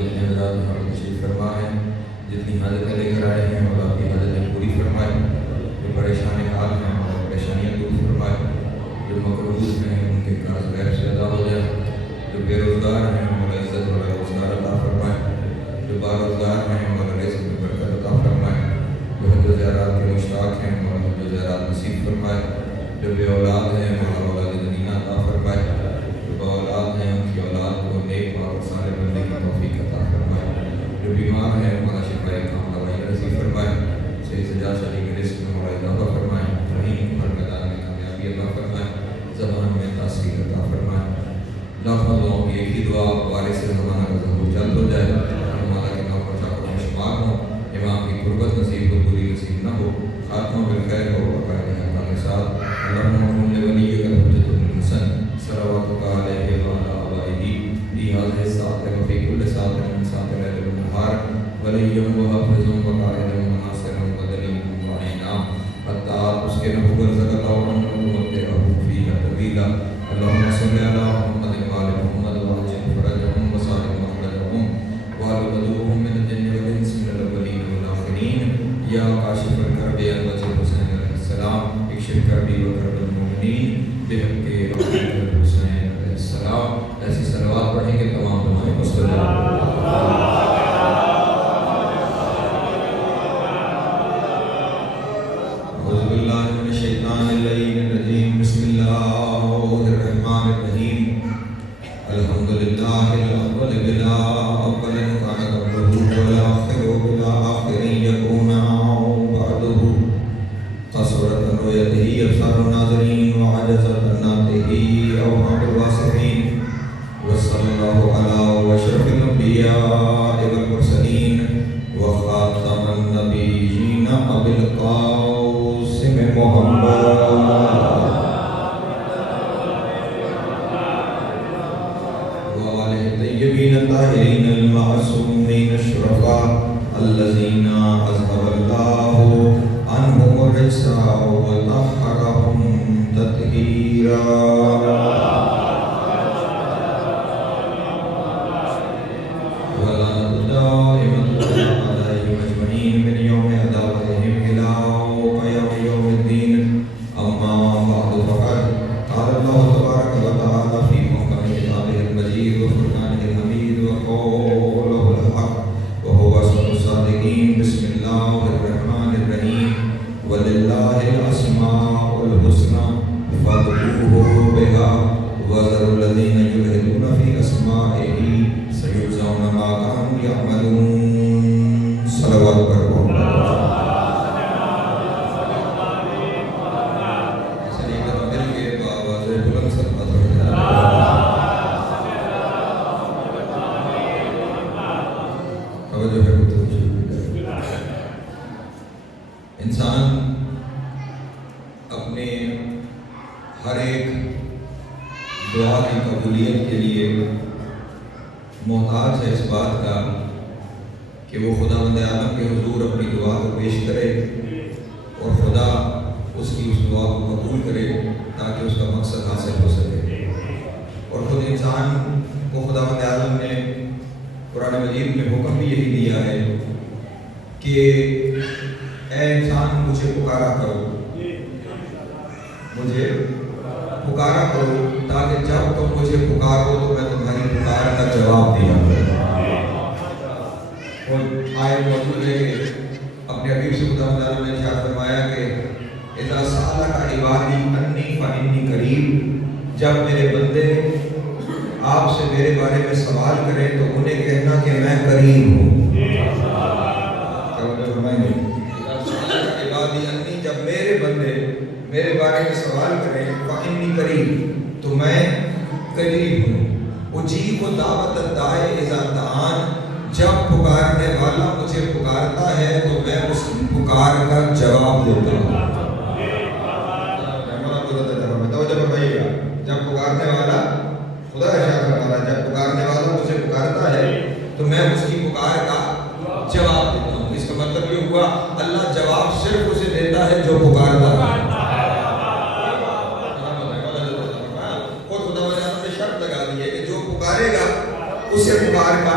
جتنے حضرات یہاں پر تشریف فرما ہیں، جتنی حاجتیں لے کر آئے ہیں مولا اپنی حاجتیں پوری فرمائے، جو پریشان حال ہیں مولا پریشانیاں دور فرمائے، جو مقروض ہیں ان کے قرض غیر سے ادا ہو جائے، جو بے روزگار ہیں مولا عزت والا روزگار عطا فرمائے، جو باروزگار ہیں مولا رزق میں برکت عطا فرمائے، جو حج و زیارات کے مشتاق ہیں مولا حج و زیارات نصیب فرمائے، جو بے اولاد ہیں مولا اولاد نینہ عطا فرمائے، جو با اولاد ہیں ان کی اولاد کو نیک اور صالح بننے کی توفیق عطا فرمائے، جو بیمار ہیں مولا شفا کاملہ وعافیت نصیب فرمائے، صحیح سجا شریک کے رزق میں مولا اضافہ فرمائے، رحیم ہر میدان میں کامیابی عطا فرمائے، زبان میں تاثیر عطا فرمائے۔ لاکھوں دعاؤں کی ایک ہی دعا وارث زمانہ کا ظہور جلد ہو جائے، مولا کے نام پر چاکر میں شمار ہوں، امام کی قربت نصیب ہو، دوری نصیب نہ ہو، خاتمہ بالخیر ہو، وقائد حقہ کے ساتھ اللہم کن ولیک الحجۃ الحسن صلواتک علیہ وعلی آبائہ فی ہذہ الساعۃ وفی کل ساعۃ من ساعات اللیل والنہار ولیہ وحافظ وقائد وناصر ودلیل وعینا حتی اس کے نبو رزق اللہ ومتعہ فیہ طویلا۔ اللہم صلی علی محمد وآل محمد وعجل فرجہم وسائر مخرجہم وعلمدوہم من الجن والانس من الاولین والآخرین یا کاشف الکرب یا وجہ حسین علیہ السلام اکشف کربی وکرب المؤمنین بحق حسین علیہ السلام۔ ایسی صلوات پڑھیں گے تمام دعائیں مستجاب۔ اعوذ باللہ من الشیطان اللعین الرجیم، بسم اللہ الرحمن الرحیم، الحمدللہ الاول بلا اول کان قبلہ والآخر بلا آخر یکون بعدہ قصرت رؤیتہ ابصار الناظرین وعجزت عناتہ اوہام الواصفین وصلی اللہ علی اشرف الانبیاء والمرسلین وخاتم النبیین ابی القاسم محمد وآلہ الطیبین الطاہرین المعصومین الشرفاء الذین اذهب اللہ عنہم الرجس وطہرہم تطہیرا۔ انسان اپنے ہر ایک دعا کی قبولیت کے لیے محتاج ہے اس بات کا کہ وہ خداوند عالم کے حضور اپنی دعا کو پیش کرے اور خدا اس کی اس دعا کو قبول کرے تاکہ اس کا مقصد حاصل ہو سکے۔ اور خود انسان کو خداوند عالم نے قرآن مجید میں حکم بھی یہی دیا ہے کہ اے انسان مجھے پکارا کرو، مجھے پکارا کرو تاکہ جب تم مجھے پکارو تو میں تمہاری پکار کا جواب دیا کروں۔ اور آیت موجود ہے کہ اپنے حبیب سے خداوند عالم نے ارشاد فرمایا کہ اذا سألک عبادی انی فانی قریب، جب میرے بندے آپ سے میرے بارے میں سوال کریں تو انہیں کہنا کہ میں قریب ہوں۔ جب میرے بندے میرے بارے میں سوال کریں فانی قریب تو میں قریب ہوں۔ اجیب دعوت الداعی اذا دعان، جب پکارنے والا مجھے پکارتا ہے تو میں اس پکار کا جواب دیتا ہوں۔ جب پکارنے والا خدا ارشاد فرماتا ہے جب پکارنے والا مجھے پکارتا ہے تو میں اس کی پکار کا جواب دیتا ہوں۔ اس کا مطلب یہ ہوا اللہ جواب صرف اسے دیتا ہے جو پکارتا ہے۔ خود خدا نے شرط لگا دی ہے کہ جو پکارے گا اسے پکار کا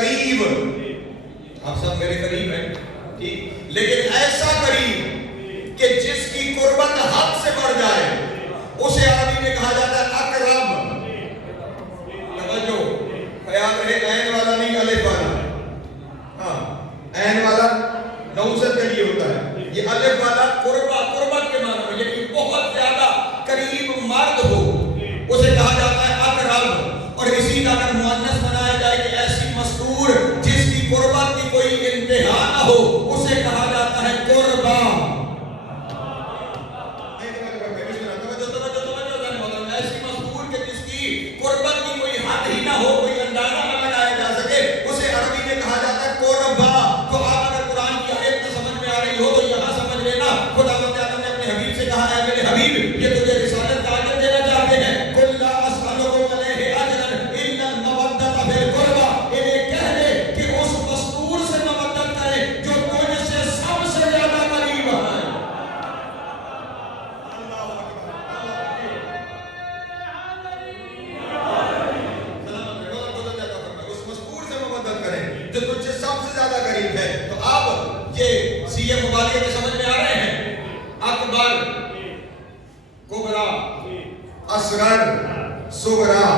قریب, آپ سب میرے قریب ہیں ٹھیک, لیکن ایسا قریب کہ جس کی قربت حد سے بڑھ جائے اسے عربی میں کہا جاتا ہے اقرب. توجہ, خیال رہے عین والا نہیں الف والا, ہاں عین والا نوزت کے لیے ہوتا ہے, یہ الف والا قربت کے معنی میں, یعنی بہت زیادہ قریب مرد ہو اسے کہا جاتا ہے اقرب. اور اسی کا اگر مؤنث بنایا جائے کہ ایسی مستور جس کی قربت کی کوئی انتہا نہ ہو اسے کہا جاتا ہے قربا. ایسی مستور کہ جس کی قربت کی کوئی حد ہی نہ ہو, کوئی اندازہ نہ لگایا جا سکے, اسے عربی میں کہا جاتا ہے قربا. تو آپ اگر قرآن کی آیت نہ سمجھ میں آ رہی ہو تو یہاں سمجھ لینا خدا نے اپنے حبیب سے کہا ہے میرے حبیب یہ تجھے رسالت کا اجر دینا چاہتے ہیں, قل لا اسألکم علیہ اجرا الا المودۃ فی القربى. انہیں کہہ دے کہ اس مستور سے مودت کرے جو تجھ سے سب سے زیادہ قریب ہے. اس مستور سے مودت کرے جو تجھ سے سب سے زیادہ قریب ہے. تو اب یہ سیغ مبالغہ کے سمجھ میں آ رہے ہیں, اکبر, کبرا, اصغر, صغرا,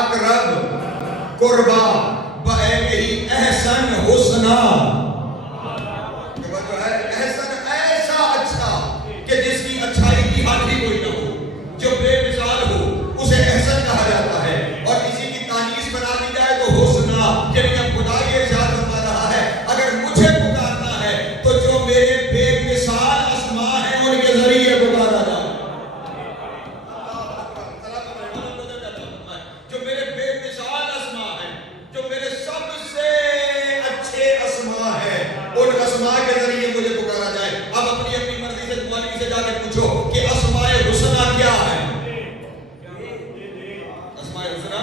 اقرب, قربا, بہی احسن حسنا. جو ہے احسن ایسا اچھا کہ جس کی اچھائی کی حد ہی کوئی نہ ہو, جو بے مثال ہو اسے احسن کہا جاتا ہے. اور کسی کی تانیث بنا دی جائے تو حسنا, یعنی اب خدا یہ ارشاد فرما رہا ہے اگر مجھے پکارنا ہے تو جو میرے بے مثال اسماء ہیں ان کے ذریعے پکارا جائے. جو میرے بے مثال اسماء ہیں, جو میرے سب سے اچھے اسماء ہیں, ان اسماء کے ذریعے مجھے پکارا جائے. اب اپنی اپنی مرضی سے مولوی سے جا کے پوچھو کہ اسماء حسنہ کیا ہے. اسماء حسنہ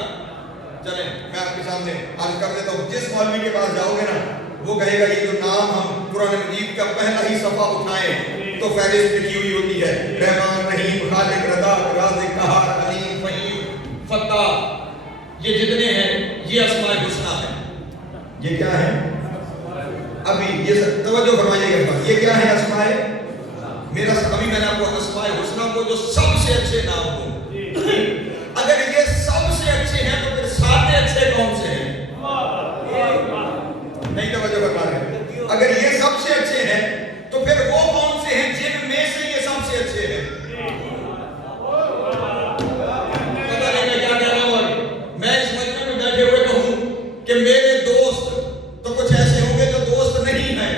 چلیں میں آپ کے سامنے عرض کر دیتا ہوں. جس مولوی کے پاس جاؤ گے نا وہ کہے گا یہ جو نام ہم قرآن مجید کا پہلا ہی صفحہ اٹھائیں تو فہرست لکھی ہوئی ہوتی ہے, رحمان, رحیم, خالق, رزاق, رازق, قہار, علیم, فہیم, فتاح. یہ جتنے ہیں یہ اسماء حسنہ ہیں. یہ کیا ہے ابھی یہ توجہ فرمائیے گا, یہ کیا ہے اسماء میرا ابھی میں نے آپ کو اسماء حسنہ کو جو سب سے اچھے نام ہوں, اگر یہ سب سے اچھے ہیں تو پھر ساتھ اچھے کون سے ہیں؟ نہیں توجہ فرما رہے. اگر یہ سب سے اچھے ہیں تو پھر وہ کون سے ہیں جن میں سے یہ سب سے اچھے ہیں؟ پتہ نہیں میں کیا کہہ رہا ہوں. میں اس مجمع میں بیٹھے ہوئے کہوں کہ میرے دوست تو کچھ ایسے ہوں گے جو دوست نہیں ہیں,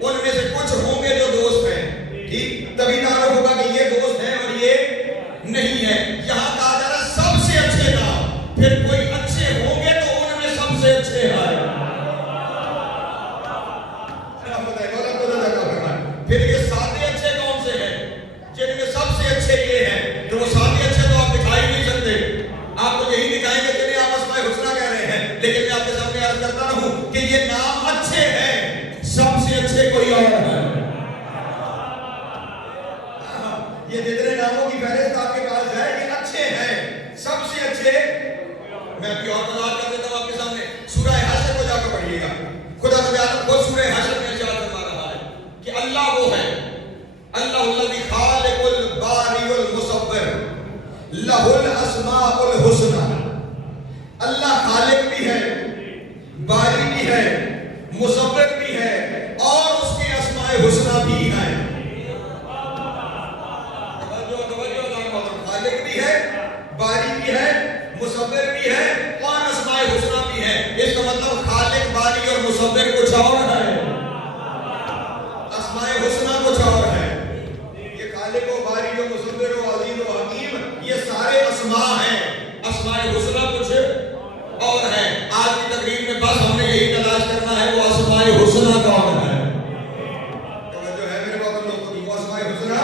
ان میں سے کچھ ہوں گے جو دوست ہیں, ٹھیک, تبھی تعارف ہوگا کہ یہ دوست ہیں اور یہ نہیں ہے. یہاں کہا جا رہا ہے سب سے اچھے نام, پھر کوئی اچھے ہوں گے تو ان میں سب سے اچھے ہیں. پھر یہ ساتھ اچھے کون سے ہیں جن میں سب سے اچھے یہ ہیں, تو وہ ساتھ اچھے تو آپ دکھائی نہیں سکتے. آپ کو یہی دکھائیں گے جنہیں آپ اسماء حسنہ کہہ رہے ہیں, لیکن میں آپ کے سامنے عرض کرتا رہوں کہ یہ نام اچھے ہیں, سب سے اچھے کوئی اور ہے. یہ جتنے ناموں کی فہرست آپ کے پاس ہے یہ اچھے ہیں, سب سے اچھے. میں ابھی اور وضاحت کر دیتا ہوں آپ کے سامنے. سورہ حشر کو جا کے پڑھیے گا. خدا تعالیٰ خود سورہ حشر میں ارشاد فرما رہا ہے کہ اللہ وہ ہے, اللہ الذی خالق الباری المصور لہ الاسماء الحسنى. اللہ خالق بھی ہے, باری بھی ہے, مصور بھی ہے, اور اس کے اسماء حسنى بھی ہیں. خالق بھی ہے, باری بھی ہے, مصور بھی ہے, اور اسماء حسنى بھی ہے. اس کا مطلب خالق, باری اور مصور کچھ اور ہے, اسماء حسنى کچھ اور ہے. یہ خالق و باری و مصور و عزیز و حکیم یہ سارے اسماء ہیں, اسماء حسنى کچھ اور ہے. آج کی تقریر میں بس ہم نے یہی تلاش کرنا ہے وہ اسماء حسنى کون ہے. جو ہے میرے بابا لوگوں کی وہ اسماء حسنى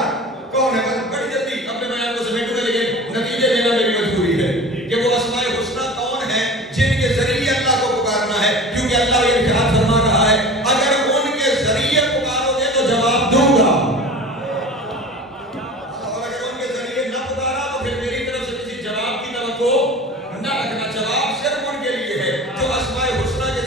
کون ہے. بڑی جلدی اپنے بیان کو سمیٹوں گا, لیکن نتیجے دینا میری مجبوری ہے کہ وہ اسماء حسنى کون ہے جن کے ذریعے اللہ کو پکارنا ہے. کیونکہ اللہ یہ ارشاد فرما رہا ہے اگر ان کے ذریعے پکارو گے تو جواب دوں گا, اور اگر ان کے ذریعے نہ پکارا تو پھر میری طرف سے کسی جواب کی توقع نہ رکھنا. جواب صرف ان کے لیے ہے جو اسماء حسنى کے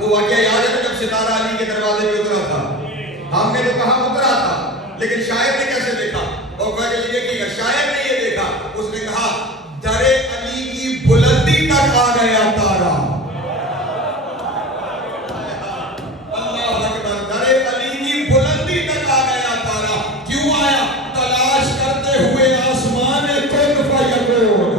وہ واقعہ یاد ہے نا جب ستارہ علی کے دروازے پہ اترا تھا؟ ہم نے تو کہا اترا تھا، لیکن شاعر نے کیسے دیکھا؟ اور کہا کہ دیکھیے گا شاعر نے یہ دیکھا، اس نے کہا در علی کی بلندی تک آ گیا تارا. اللہ اکبر، در علی کی بلندی تک آ گیا تارا. کیوں آیا؟ تلاش کرتے ہوئے آسمان کن فیکون.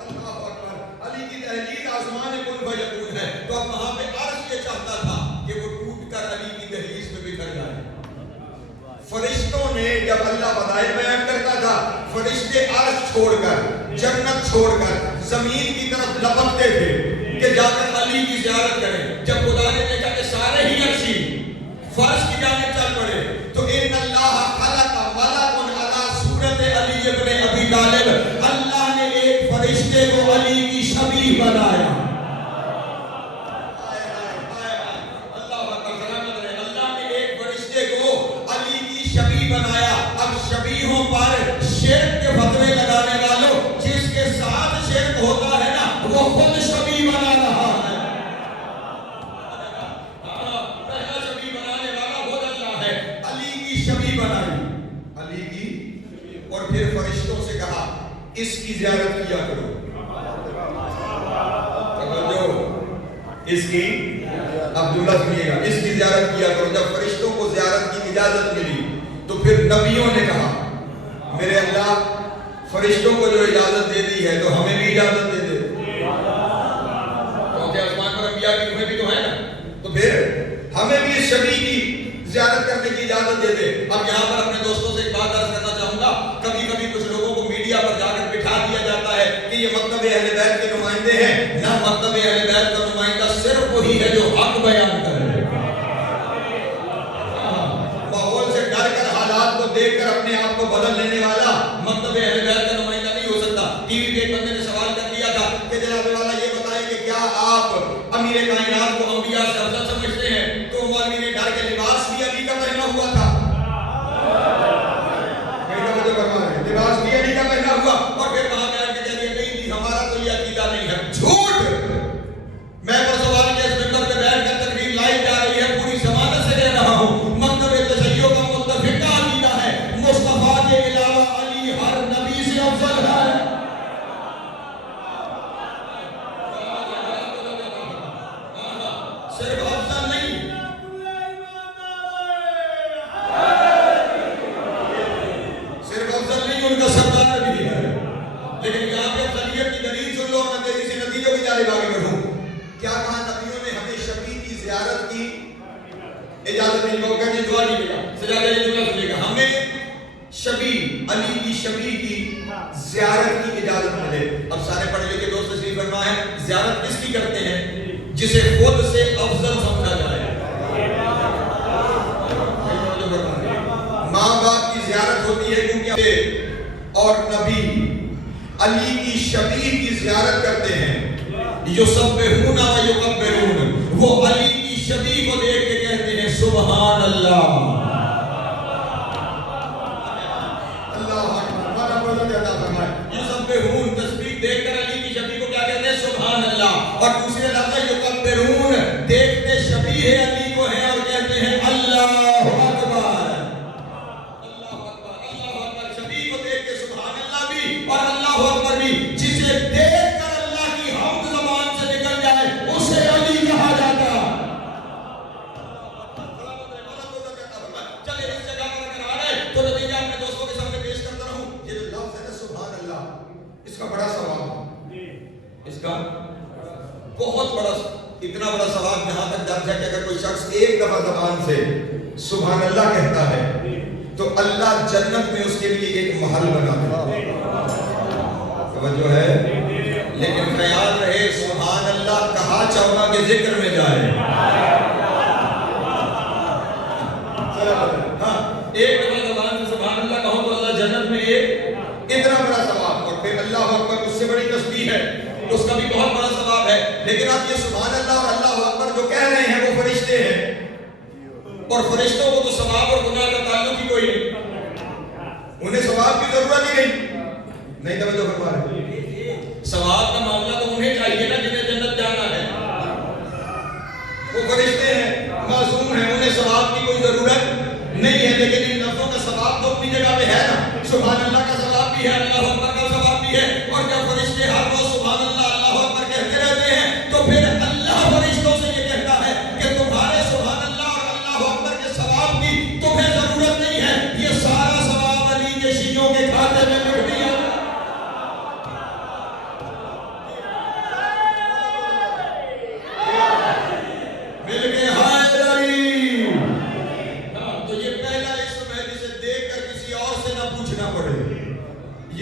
اللہ اکبر، علی کی دہلیز آسمان کن فیکون ہے. تو اب وہاں پہ عرش یہ چاہتا تھا کہ وہ ٹوٹ کر علی کی دہلیز میں بکھر جائے. فرشتوں نے جب اللہ فضائل بیان کرتا تھا، فرشتے عرش چھوڑ کر، جنت چھوڑ کر زمین کی طرف لپکتے تھے کہ جا کر علی کی زیارت کریں. جب خدا نے دیکھا کہ سارے ہی عرشی فرش کی جانب چل پڑے تو ان اللہ خلق ملک علی صورت علی ابن ابی طالب، اللہ نے ایک فرشتے کو علی کی شبیہ بنایا. بنایا. اب شبیہوں پر شرک کے فتوے لگانے والوں، جس کے ساتھ شرک ہوتا ہے نا وہ خود شبیہ بنا رہا ہے. پہلا شبیہ بنانے والا خود اللہ ہے. علی کی شبیہ بنائی، علی کی، اور پھر فرشتوں سے کہا اس کی زیارت کیا کرو. اس کی عبداللہ سنیے گا، اس کی زیارت کیا کرو. جب فرشتوں کو زیارت کی اجازت ملی تو پھر نبیوں نے کہا میرے اللہ فرشتوں کو جو اجازت دے دی ہے تو ہمیں بھی اجازت دے دے. کیونکہ آسمان پر انبیاء کی روحیں بھی تو ہیں نا، تو پھر ہمیں بھی اس شبیہ کی زیارت کرنے کی اجازت دے دے. اب یہاں پر اپنے دوستوں سے ایک بات عرض کرنا چاہوں گا. کبھی کبھی کچھ لوگوں کو میڈیا پر جا کر بٹھا دیا جاتا ہے کہ یہ مکتب اہل بیت کے نمائندے ہیں. نہ مکتب اہل بیت کا نمائندہ صرف وہی ہے جو حق بیان کرے. دیکھ کر اپنے آپ کو بدل لینے والا مکتب اہل بیت کا نمائندہ نہیں ہو سکتا. ٹی وی پہ ایک بندے نے سوال کر دیا تھا کہ جناب والا یہ بتائیں کہ کیا آپ امیر کائنات کو انبیاء سے افضل سمجھتے ہیں؟ تو مولوی نے ڈر کے لباس بھی علی کا پہنا ہوا تھا. لباس بھی علی کا پہنا ہوا، اور پھر وہاں کہہ کے کہہ دیا نہیں ہمارا تو یہ عقیدہ نہیں ہے. جھوٹ! میں پر سوال کے اس ممبر پہ بیٹھ کر تقریر لائی جا رہی ہے، پوری ضمانت سے کہہ رہا ہوں مکتب تشیع کا متفقہ عقیدہ ہے مصطفیٰ کے علاوہ علی ہر نبی سے افضل ہے. صرف افضل نہیں، صرف افضل نہیں ان کا سردار بھی ہے. لیکن یہاں پہ افضلیت کی دلیل سن لو اور میں تیزی سے نتیجوں کی جانب آگے بڑھوں. کیا کہا نبیوں نے ہمیں شبیہ کی زیارت کی اجازت نہیں. لوگ کہتے ہیں دعا نہیں ملا. سجادہ یہ جملہ سنیے گا، ہمیں شبیہ علی کی شبیہ کی زیارت کی اجازت ملے. اب سارے پڑھے لکھے دوست تشریف فرما ہے، زیارت کس کی کرتے ہیں؟ جسے خود سے افضل سمجھا جائے. ماں باپ کی زیارت ہوتی ہے کیونکہ اور نبی علی کی شبیہ کی زیارت کرتے ہیں. یسبحون و یکبرون، وہ علی کی شبیہ کو دیکھ کے کہتے ہیں سبحان اللہ. یسبحون تسبیح دیکھ کر علی کی شبیہ کو کیا کہتے ہیں؟ سبحان اللہ. اور دوسرے لفظ یکبرون، دیکھتے شبیہ علی کو ہیں اور کہتے ہیں اللہ اکبر. اللہ اکبر، اللہ اکبر. شبیہ کو دیکھ کے سبحان اللہ بھی اور اللہ اکبر بھی. جسے دیکھ کر اللہ کی حمد زبان سے نکل جائے اسے علی کہا جاتا. چلے اس جگہ پر اگر آ گئے تو نتیجہ اپنے دوستوں کے سامنے پیش کرتا رہوں. یہ جو لفظ ہے نا سبحان اللہ، اس کا بڑا ثواب ہے. اس کا بہت بڑا، اتنا بڑا ثواب یہاں تک درج ہے کہ اگر کوئی شخص ایک دفعہ زبان سے سبحان اللہ کہتا ہے تو اللہ جنت میں اس کے لیے ایک محل بنا دیتا. توجہ ہے؟ لیکن خیال رہے سبحان اللہ کہا چاہنا کے ذکر میں جائے. ہاں، ایک دفعہ زبان سے سبحان اللہ کہو تو اللہ جنت میں ایک اتنا بڑا ثواب. اور پھر اللہ اکبر اس سے بڑی تسبیح ہے، اس کا بھی بہت بڑا ثواب ہے. لیکن اب یہ سبحان اللہ اور اللہ اکبر جو کہہ رہے ہیں وہ فرشتے ہیں، اور فرشتوں کو تو ثواب اور گناہ کا تعلق ہی کوئی نہیں. انہیں ثواب کی ضرورت ہی نہیں. توجہ فرما رہے. ثواب کا معاملہ تو انہیں چاہیے نا جنہیں نہیں ہے، لیکن ان لفظوں کا ثواب تو اپنی جگہ پہ ہے نا. سبحان اللہ کا ثواب بھی ہے، اللہ اکبر کا ثواب بھی ہے. اور جب فرشتے ہر روز سبحان اللہ اللہ اکبر کہتے رہتے ہیں تو پھر اللہ فرشتوں سے یہ کہتا ہے کہ تمہارے سبحان اللہ اور اللہ اکبر کے ثواب کی تمہیں ضرورت نہیں ہے، یہ سارا ثواب علی کے شیعوں کے کھاتے میں لکھ دیا.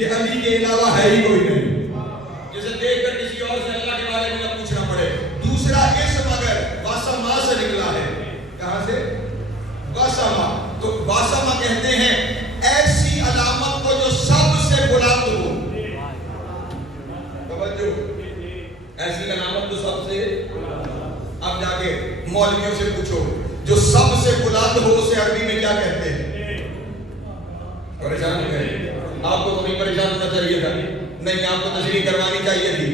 یہ علی کے علاوہ ہے ہی کوئی نہیں، جسے دیکھ کر کسی اور سے اللہ کے بارے میں نہ پوچھنا پڑے. دوسرا اسم اگر واسما سے نکلا ہے، کہاں سے؟ واسما. تو واسما کہتے ہیں ایسی علامت کو جو سب سے بلند ہو. توجہ، ایسی علامت جو سب سے، اب جا کے مولویوں سے پوچھو جو سب سے بلند ہو اسے عربی میں کیا کہتے ہیں؟ پریشان ہے آپ کو، کبھی پریشان ہونا چاہیے تھا نہیں، آپ کو تشریح کروانی چاہیے تھی.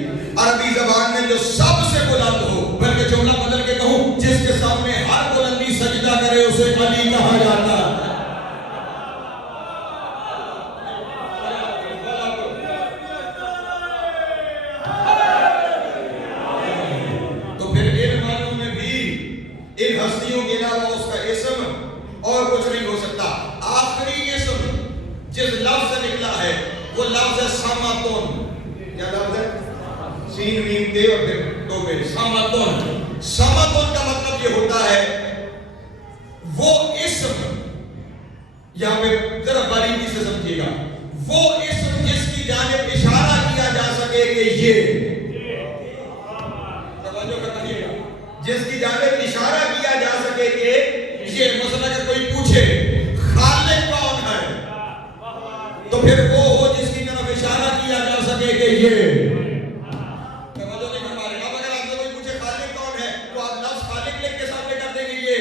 عربی زبان میں جو سب سے بلند ہو، بلکہ جملہ بدل کے کہوں جس کے سامنے ہر بلندی سجدہ کرے اسے علی کہا جاتا ہے. تو پھر ان معنوں میں بھی ان ہستیوں کے علاوہ اس کا اسم اور کچھ نہیں ہو سکتا. آخری اسم جس لفظ سے نکلا ہے وہ لفظ ہے ساماتون. کیا لفظ ہے؟ سین میم تے اور پھر دو پہ ساماتون. ساماتون کا مطلب یہ ہوتا ہے وہ اسم، یہاں پہ ذرا باریکی سے سمجھیے گا، وہ اسم جس کی جانب اشارہ کیا جا سکے کہ یہ، توجہ کرنیے گا، جس کی جانب اشارہ کیا جا سکے کہ یہ. مثلا اگر کوئی پوچھے خالق کون ہے تو پھر وہ ہو جس کی طرف اشارہ کیا جا سکے کہ یہ. توجہ نہیں فرما رہے. اب اگر آپ سے کوئی پوچھے خالق کون ہے تو آپ لفظ خالق لکھ کے سامنے کر دیں گے یہ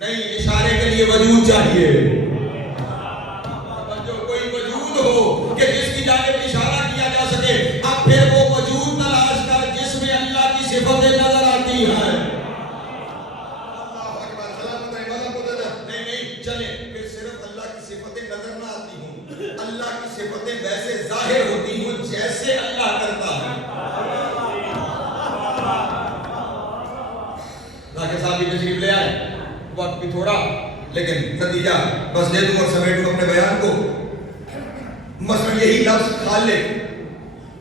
نہیں، اشارے کے لیے وجود چاہیے. توجہ، کوئی وجود ہو کہ جس کی جانب اشارہ کیا جا سکے. اب پھر وہ وجود تلاش کر جس میں اللہ کی صفتیں نظر آتی ہیں. اللہ کی صفتیں ویسے ظاہر ہوتی ہوں جیسے اللہ کرتا ہے. ڈاکٹر صاحب بھی تشریف لے آئے، وقت بھی تھوڑا لیکن نتیجہ بس لے دوں اور سمیٹ دوں اپنے بیان کو. مثلا یہی لفظ خالق،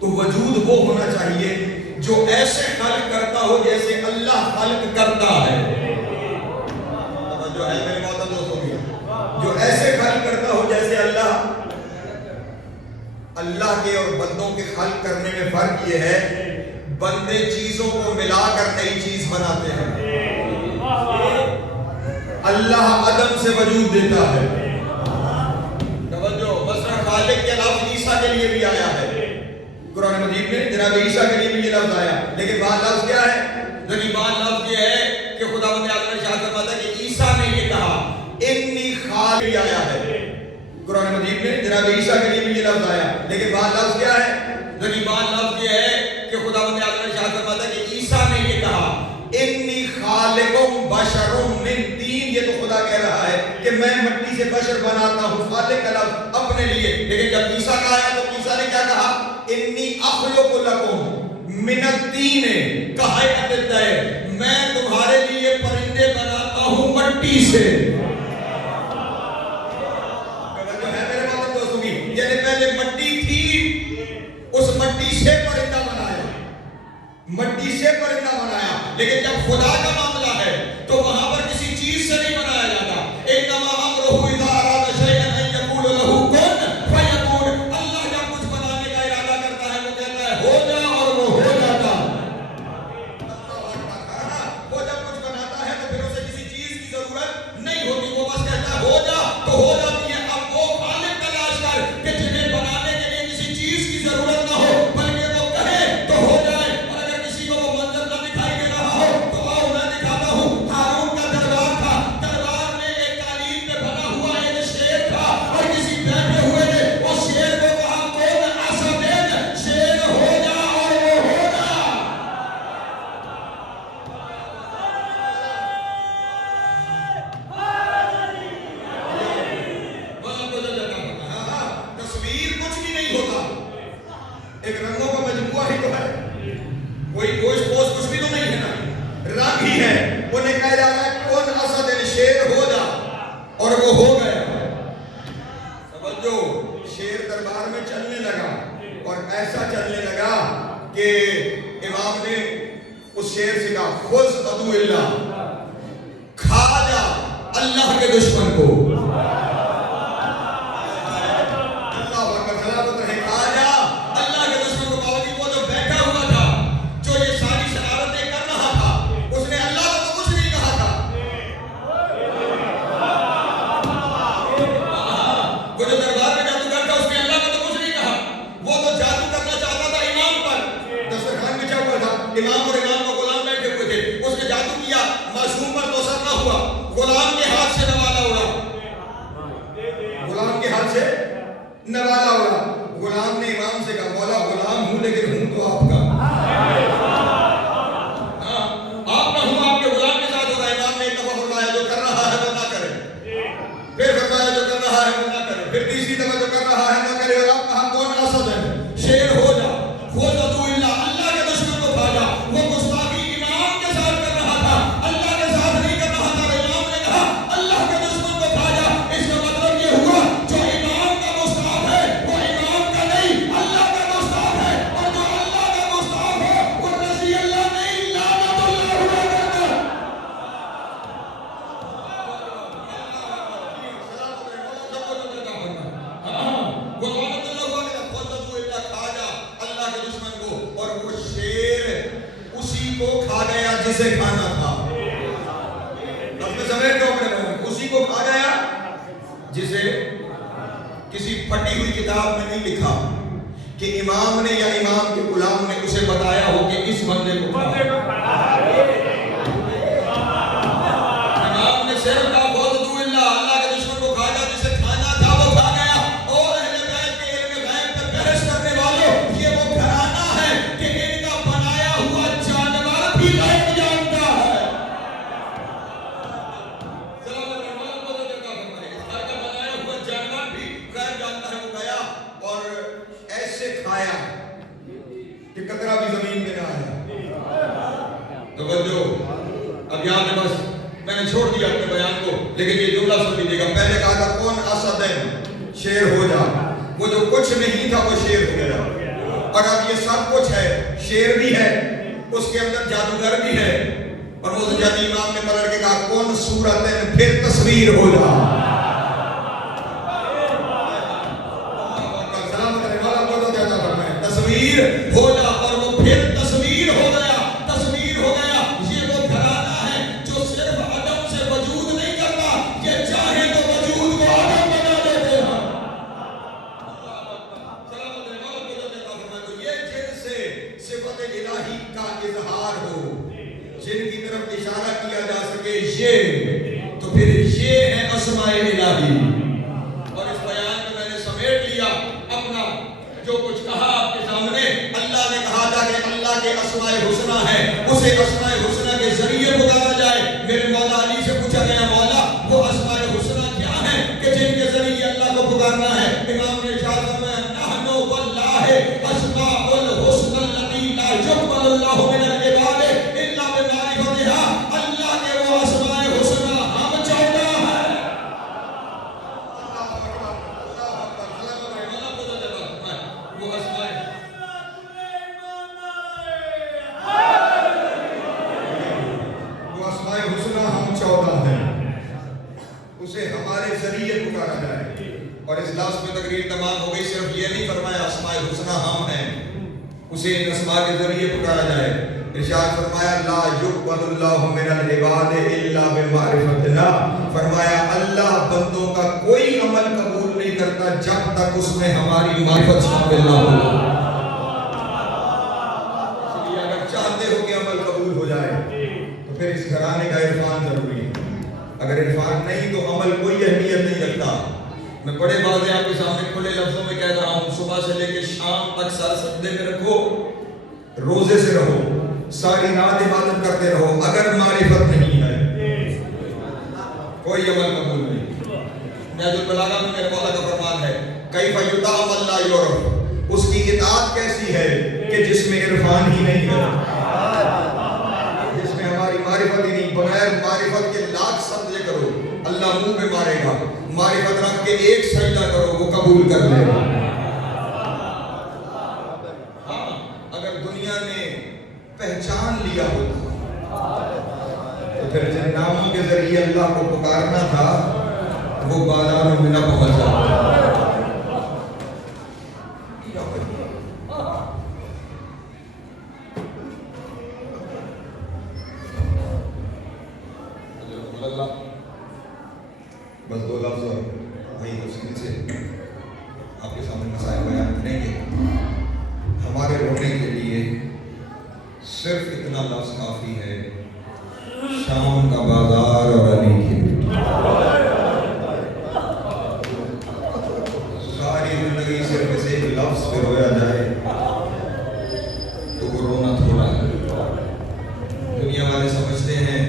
تو وجود وہ ہونا چاہیے جو ایسے خلق کرتا ہو جیسے اللہ خلق کرتا ہے. جو ہے میرے محترم دوستوں بھی، جو ایسے خلق کرتا ہو جیسے اللہ. اللہ کے اور بندوں کے خلق کرنے میں فرق یہ ہے بندے چیزوں کو ملا کر نئی چیز بناتے ہیں، اللہ عدم سے وجود دیتا ہے. توجہ، مثلا خالق کے لفظ عیسیٰ کے لیے بھی آیا ہے قرآن مجید میں، جناب عیسیٰ کے لیے بھی یہ لفظ آیا. لیکن بعض لفظ کیا ہے؟ لیکن بعض لفظ یہ ہے کہ خداوند اعظم نے ارشاد فرمایا کہ عیسیٰ نے یہ کہا انی خالق آیا ہے قرآن مجید میں، جناب عیسیٰ کے لیے بھی یہ لفظ آیا. لیکن بعض لفظ کیا ہے؟ لیکن بعض لفظ یہ ہے کہ خداوند اعظم نے ارشاد فرمایا کہ عیسیٰ نے یہ کہا انی خالق بشر من طین. یہ تو خدا کہہ رہا ہے کہ میں مٹی سے بشر بناتا ہوں، خالق کا لفظ اپنے لیے. لیکن جب عیسیٰ کا آیا تو عیسیٰ نے کیا کہا؟ انی اخلق لکم من الطین کہیئۃ الطیر. میں تمہارے لیے پرندے بناتا ہوں مٹی سے. یعنی پہلے مٹی تھی، اس مٹی سے پرندہ بنایا، مٹی سے پرندہ بنایا. لیکن جب خدا کا معاملہ ہے تو وہاں پر کسی چیز سے نہیں بنایا جاتا. انما امرہ اذا اراد شیئا ان یقول له کن فیکون. اللہ جب کچھ بنانے کا ارادہ کرتا ہے وہ کہتا ہے ہو جا اور وہ ہو جاتا. وہ جب کچھ بناتا ہے تو پھر اسے کسی چیز کی ضرورت نہیں ہوتی، وہ بس کہتا ہے ہو جا تو ہو جاتی ہے. اب وہ خالق تلاش کر کہ جنہیں بنانے کے لیے کسی چیز کی ضرورت نہ ہو بلکہ وہ کہے تو ہو جائے. اور اگر کسی کو وہ منظر نہ دکھائی دے رہا ہو تو آؤ میں دکھاتا ہوں. ہارون کا دربار تھا، دربار کہا جا رہا ہے کون اسد شیر ہو جا، اور وہ ہو گیا۔ سمجھو، شیر دربار میں چلنے لگا اور ایسا چلنے لگا کہ امام نے اس شیر سے کہا خذ عدو اللہ، کھا جا اللہ کے دشمن کو۔ اللہ اکبر، سلامت رہے، کھا جا اللہ کے دشمن کو۔ باوجود وہ جو بیٹھا ہوا تھا، جو یہ ساری شرارتیں کر رہا تھا، اس نے اللہ کو تو کچھ نہیں کہا تھا۔ وہ جو دربار میں جادوگر تھا، اس نے اللہ کو تو کچھ نہیں کہا۔ وہ تو جادو کرنا چاہتا تھا امام پر، دسترخوان بچھا ہوا تھا، امام اور امام کو غلام بیٹھے ہوئے تھے، اس نے جادو کیا، معصوم پر تو اثر نہ ہوا، غلام کے ہاتھ سے نوالا اڑا، غلام کے ہاتھ سے نوالا اڑا۔ غلام نے امام سے کہا مولا غلام ہوں لیکن ہوں تو آپ کا، آپ نہ ہوں، آپ کے غلام کے ساتھ ہو رہا ہے۔ امام نے ایک دفعہ فرمایا جو کر رہا ہے وہ نہ کرے، پھر فرمایا جو کر رہا ہے وہ نہ کرے، پھر تیسری دفعہ جو کر رہا ہے نہ کرے، اور آپ کہا کون اسد ہے، شیر ہو جا، خذ عدو اللہ، اللہ کے دشمن کو کھا جا۔ وہ گستاخی امام کے ساتھ کر رہا تھا، اللہ کے ساتھ نہیں کر رہا تھا۔ امام نے کہا اللہ کے دشمن کو کھا جا، اس کا مطلب یہ ہوا جو امام کا گستاخ ہے وہ امام کا نہیں، اللہ کا گستاخ ہے، اور جو اللہ کا گستاخ ہے وہ رضی اللہ نہیں، لعنت اللہ ہوا کرتا۔ وہ لعنت اللہ ہوا کرتا، خذ عدو اللہ، کھا جا اللہ کے دشمن کو۔ اور وہ شیر اسی کو کھا گیا جسے کھانا تھا۔ اب میں سمیٹ دو اپنے بارے میں، اسی کو کھا گیا جسے کسی پھٹی ہوئی کتاب میں نہیں لکھا کہ امام نے یا امام کے غلام نے اسے بتایا ہو کہ اس بندے کو کھا۔ امام نے صرف کہا خذ عدو اللہ، اللہ کے دشمن کو کھا جا، جسے کھانا تھا وہ کھا گیا۔ اور اہل بیت کے علم غیب پہ بحث کرنے والوں، یہ وہ گھرانہ ہے کہ ان کا بنایا ہوا جانور بھی غیب جانتا ہے۔ جانور بھی غیب جانتا ہے۔ وہ گیا اور ایسے کھایا کہ قطرہ بھی زمین میں نہ آیا۔ توجہ، اب یہاں پہ بس میں نے چھوڑ دیا اپنے بیان کو، لیکن یہ جملہ سن لیجیے گا۔ پہلے کہا تھا کون اسد ہے، شیر ہو جا، وہ جو کچھ نہیں تھا وہ شیر ہو گیا، اور اب یہ سب کچھ ہے، شیر بھی ہے، اس کے اندر جادوگر بھی ہے، اور وہ جادی امام نے پلٹ کے کہا کون صورت ہے، پھر تصویر ہو جا۔ تصویر ہو جا، اور وہ پھر تصویر ہو گیا، تصویر ہو گیا۔ یہ وہ گھرانہ ہے جو صرف عدم سے وجود نہیں کرتا، یہ چاہے تو وجود کو عدم بنا دیتے ہیں۔ تو یہ جن سے صفت الہی کا اظہار ہو، جن کی طرف اشارہ کیا جا سکے، یہ تو پھر یہ ہے اسماء الہی۔ اور اس بیان میں میں نے سمیٹ لیا اپنا جو کچھ کہا آپ کے سامنے۔ اللہ نے کہا تھا کہ اللہ کے اسماء حسنہ ہے، اسے اسماء حسنہ کے ذریعے پکارا جائے۔ میرے مولا علی سے پوچھا گیا مولا وہ اسماء حسنہ کیا ہیں کہ جن کے ذریعے اللہ کو پکارنا ہے؟ امام نے ارشاد فرمایا نحن واللہ اسماء الحسنى التي لا يقبل اللہ من العباد الا بمعرفتها۔ اللہ کے وہ اسماء حسنہ ہم 14 ہیں۔ وہ اسماء حسنہ ہم 14 ہیں، اسے ہمارے ذریعے پکارا جائے۔ اور اس لاس میں تقریر تمام ہو گئی، صرف یہ نہیں فرمایا اسماء حسنہ ہم ہیں، اسے ان اسماء کے ذریعے پکارا جائے۔ ارشاد فرمایا لا یقبل اللہ من العباد الا بمعرفتنا، فرمایا اللہ بندوں کا کوئی عمل قبول نہیں کرتا جب تک اس میں ہماری معرفت شامل نہ ہو۔ اس لیے اگر چاہتے ہو کہ عمل قبول ہو جائے تو پھر اس گھرانے کا عرفان ضروری ہے۔ اگر عرفان نہیں تو عمل کوئی اہمیت نہیں رکھتا۔ میں بڑے واضح آپ کے سامنے کھلے لفظوں میں کہہ رہا ہوں، صبح سے لے کے شام تک سر سجدے میں رکھو، روزے سے رہو، ساری رات عبادت کرتے رہو، اگر معرفت نہیں ہے کوئی عمل قبول نہیں۔ نہج البلاغہ میں میرے مولا کا فرمان ہے کیف یطاع من لا یعرف، اس کی اطاعت کیسی ہے کہ جس میں عرفان ہی نہیں ہے، جس میں ہماری معرفت ہی نہیں، بغیر معرفت کے لاکھ سجدے کرو اللہ منہ پہ مارے گا، معرفت رکھ کے ایک سجدہ کرو وہ قبول کر لے گا۔ ہاں اگر دنیا نے پہچان لیا ہوتا تو پھر جن ناموں کے ذریعے اللہ کو پکارنا تھا وہ بازاروں میں نہ پہنچ جاتا۔ بس دو لفظ اور وہی تفصیل سے آپ کے سامنے مسائل بیان کریں گے۔ ہمارے رونے کے لیے صرف اتنا لفظ کافی ہے، شام کا بازار اور علی کی بیٹی۔ ساری زندگی صرف اسے ایک لفظ پہ رویا جائے تو وہ رونا تھوڑا ہے۔ دنیا والے سمجھتے ہیں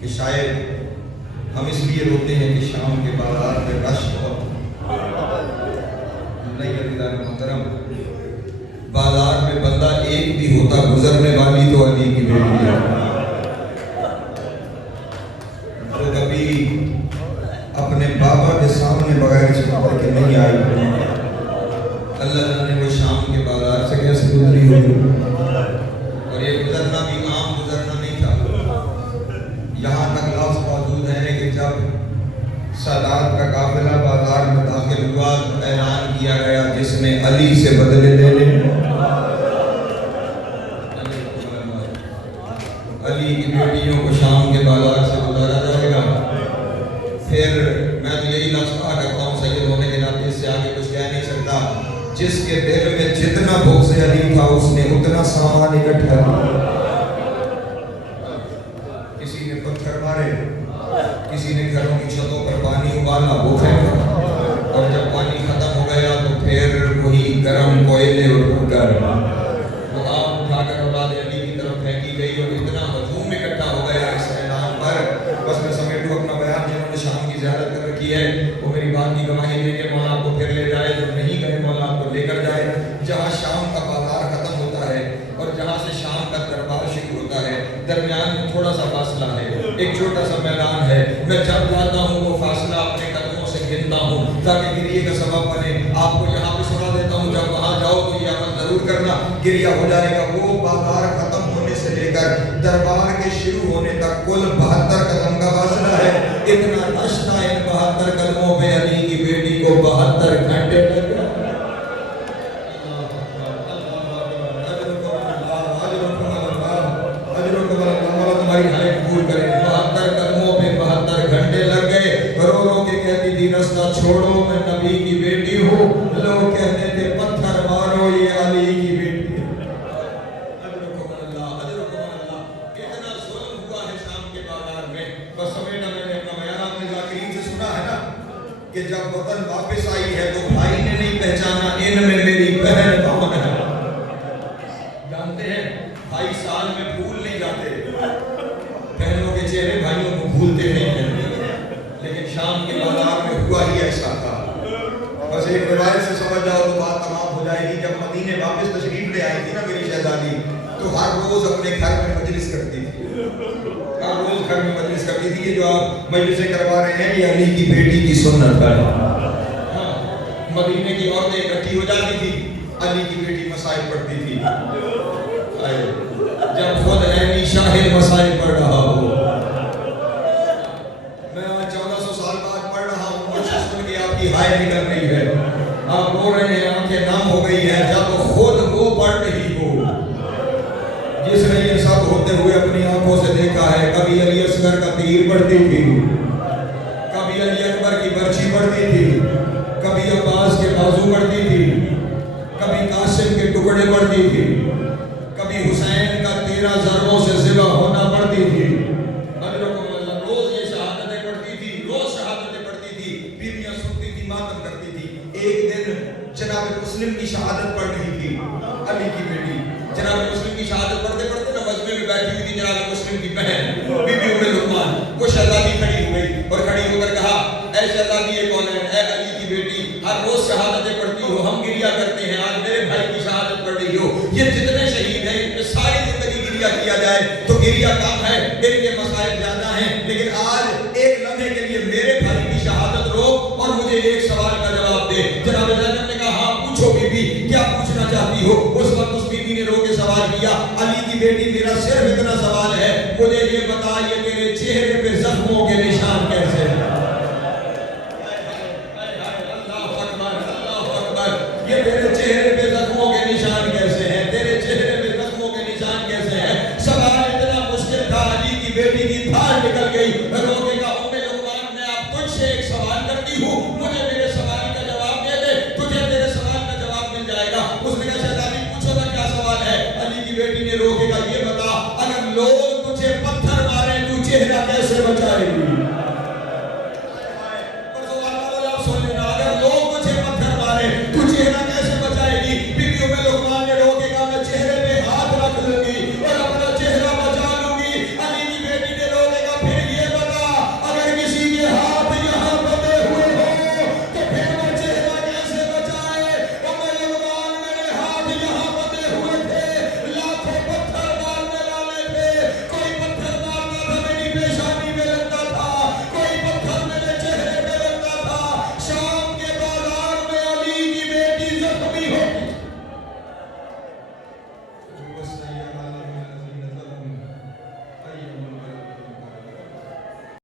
کہ شاید ہم اس لیے روتے ہیں کہ شام کے بازار میں رش بہت نہیں عزیزان محترم، بازار میں بندہ ایک بھی ہوتا گزرنے والی تو علی کی بیٹی ہے۔ جو کبھی اپنے بابا کے سامنے بغیر چھپر کے نہیں آئی، اللہ جانے وہ شام کے بازار سے کیسے گزری ہوئی۔ اور یہ گزرنا بھی عام گزرنا نہیں تھا، یہاں تک لفظ موجود ہے کہ جب سادات کا قافلہ بازار میں داخل ہوا تو اعلان کیا گیا جس نے علی سے بدلے لے لے، علی کی بیٹیوں کو شام کے بازار سے گزارا جائے گا۔ پھر میں تو یہی لفظ کہا کرتا ہوں سید ہونے کے ناطے اس سے آگے کچھ کہہ نہیں سکتا، جس کے دل میں جتنا بغض علی تھا اس نے اتنا سامان اکٹھا کیا۔ کسی نے پتھر مارے، کسی نے گھروں کی چھتوں پر پانی ابالا وہ پھینکا، اور جب پانی ختم ہو گیا تو پھر وہی گرم کوئلے اٹھا کر وہ آگ اٹھا کر اولاد علی کی طرف پھینکی گئی، اور اتنا ہجوم اکٹھا ہو گیا اس اعلان پر۔ بس میں سمیٹوں اپنا بیان، جنہوں نے شام کی زیارت کر رکھی ہے وہ میری بات کی گواہی دیں کہ مولا آپ کو پھر لے جائے، جو نہیں گئے مولا آپ کو لے کر جائے۔ جہاں شام کا بازار ختم ہوتا ہے اور جہاں سے شام کا دربار شروع ہوتا ہے درمیان میں تھوڑا سا فاصلہ ہے، ایک چھوٹا سا میدان ہے۔ میں جب جاتا ہوں وہ فاصلہ اپنے قدموں سے گنتا ہوں تاکہ گریے کا سبب بنے۔ آپ کو یہاں پہ سنا دیتا ہوں، جب وہاں جاؤ تو یہ عمل ضرور کرنا، گریہ ہو جائے گا۔ وہ بازار ختم ہونے سے لے کر دربار کے شروع ہونے تک کل 72 قدم کا فاصلہ ہے۔ اتنا رش تھا ان 72 قدموں پہ علی کی بیٹی کو 72 گھنٹے لگ گئے۔ رستہ چھوڑو میں نبی کی بیٹی ہوں، لوگ کہتے تھے پتھر مارو یہ علی کی بیٹی ہے۔ اجرکم اللہ، اجرکم اللہ۔ کتنا ظلم ہوا ہے شام کے بازار میں۔ بس سمیٹا میں نے اپنا بیان آپ نے ذاکرین سے سنا ہے نا کہ جب وطن واپس آئی ہے تو بھائی نے نہیں پہچانا ان میں میری بہن کون ہے۔ جانتے ہیں بھائی سال میں بھول نہیں جاتے، بہنوں کے چہرے بھائیوں کو بھولتے نہیں ہیں، لیکن شام کے بازار میں ہوا ہی ایسا تھا۔ بس ایک روایت سے سمجھ جاؤ تو بات تمام ہو جائے گی۔ جب مدینے واپس تشریف لے آئی تھی نا میری شہزادی، تو ہر روز اپنے گھر میں مجلس کرتی تھی، ہر روز گھر میں مجلس کرتی تھی۔ یہ جو آپ مجلسیں کروا رہے ہیں یہ علی کی بیٹی کی سنت ہے۔ مدینے کی عورتیں اکٹھی ہو جاتی تھی، علی کی بیٹی مسائل پڑھتی تھی۔ جب خود عینی شاہد مسائل پڑھ رہا ہو، ہائے نکل رہی ہے، آپ رو رہے ہیں، آنکھیں نم ہو گئی ہیں، جب خود وہ پڑھ رہی ہو جس نے یہ سب ہوتے ہوئے اپنی آنکھوں سے دیکھا ہے۔ کبھی علی اصغر کا تیر پڑھتی تھی، کبھی علی اکبر کی برچھی پڑھتی تھی، کبھی عباس کے بازو پڑھتی تھی، کبھی قاسم کے ٹکڑے پڑھتی تھی، کبھی حسین کا 13 ضربوں سے ذبح ہونا پڑتی تھی۔ روز یہ شہادتیں پڑھتی تھی، روز شہادتیں پڑھتی تھی، بیویاں سنتی تھی، ماتم کرتی تھی۔ ایک دن جناب مسلم کی شہادت پڑھ رہی تھی علی کی بیٹی، جناب مسلم کی شہادت پڑھتے پڑھتے نا مجمع میں بیٹھی ہوئی تھی جناب مسلم کی بہن بی بی ام لقمان، وہ شہزادی کھڑی ہو گئی اور کھڑی ہو کر کہا، اے شہزادی یہ کون ہے؟ اے علی کی بیٹی، ہر روز شہادتیں پڑھتی ہو، ہم گریہ کرتے ہیں، آج میرے بھائی کی شہادت پڑھ رہی ہو، یہ جتنے شہید ہیں ان پہ ساری زندگی گریہ کیا جائے، تو گریہ کم ہے، ان کے مصائب زیادہ ہیں، لیکن آج ایک لمحے کے لیے میرے بھائی کی شہادت روک اور مجھے ایک سوال کا جواب دے۔ جناب زینب نے کہا ہاں پوچھو بی بی، کیا پوچھنا چاہتی ہو؟ اس وقت اس بی بی نے رو کے سوال کیا، علی کی بیٹی میرا صرف اتنا سوال ہے، مجھے یہ بتا یہ تیرے چہرے پہ زخموں کے نشان